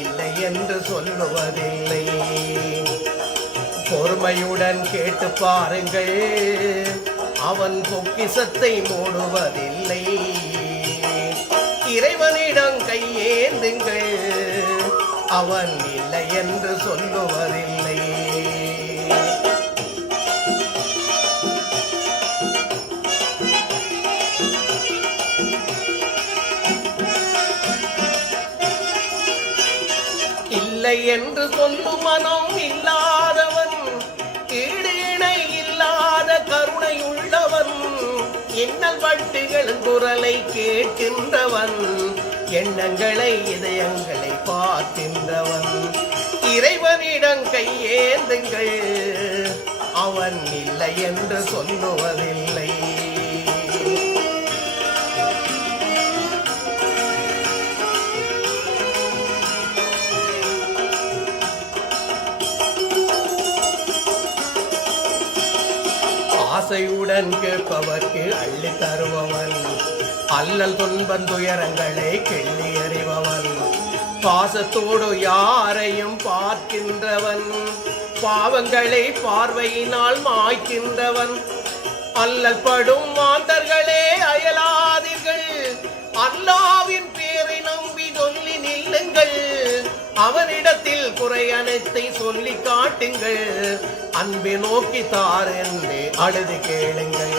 இல்லை என்று சொல்லுவதில்லை. பொறுமையுடன் கேட்டு பாருங்கள், அவன் பொக்கிசத்தை மூடுவதில்லை. இறைவனிடம் கையேந்துங்கள், அவன் இல்லை என்று சொல்லுவதில்லை. இல்லை என்று சொல்லும் மனம் இல்லாதவன், ஈடு இணை இல்லாத கருணை உள்ளவன், இன்னல் வட்டுகள் குரலை கேட்கின்றவன், எண்ணங்களை இதயங்களை பார்க்கின்றவன். இறைவனிடம் கையேந்துங்கள், அவன் இல்லை என்று சொல்லுவதில்லை. ஆசையுடன் கேட்பவர்க்கு அள்ளி தருபவன், அல்லல் துன்பம் துயரங்களை கிள்ளி அறிபவன், பாசத்தோடு யாரையும் பார்க்கின்றவன், பாவங்களை பார்வையினால் மாய்க்கின்றவன். அல்லல் படும் மாந்தர்களே அயலாதீர்கள், அல்லாவின் பேரை நம்பி சொல்லி நில்லுங்கள், அவனிடத்தில் குறை அனைத்தை சொல்லி காட்டுங்கள், அன்பை நோக்கி தார் என்று அழுது கேளுங்கள்.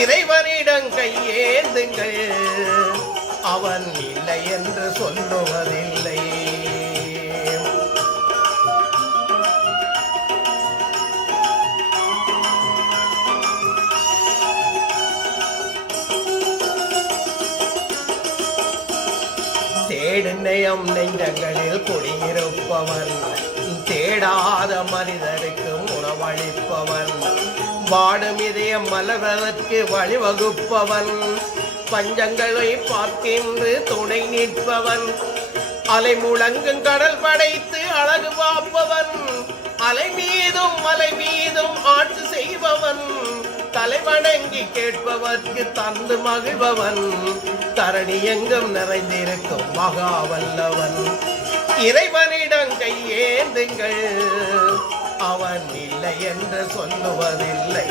இறைவனிடம் கையேந்துங்கள், அவன் இல்லை என்று சொல்லுவதில்லை. தேடுநயம் நெஞ்சங்களில் குடியிருப்பவன், தேடாத மனிதருக்கு உணவளிப்பவன், வாடும் இதயம் மலர்வதற்கு வழிவகுப்பவன், பஞ்சங்களை பார்க்கின்று துணை நிற்பவன், அலை முழங்கும் கடல் படைத்து அழகு பார்ப்பவன், அலை மீதும் மலை மீதும் ஆட்சி செய்பவன், தலைவணங்கி கேட்பவர்க்கு தந்து மகிழ்பவன், தரணி எங்கும் நிறைந்திருக்கும் மகாவல்லவன். இறைவனிடம் கையேந்துங்கள், அவன் இல்லை என்று சொல்லுவதில்லை.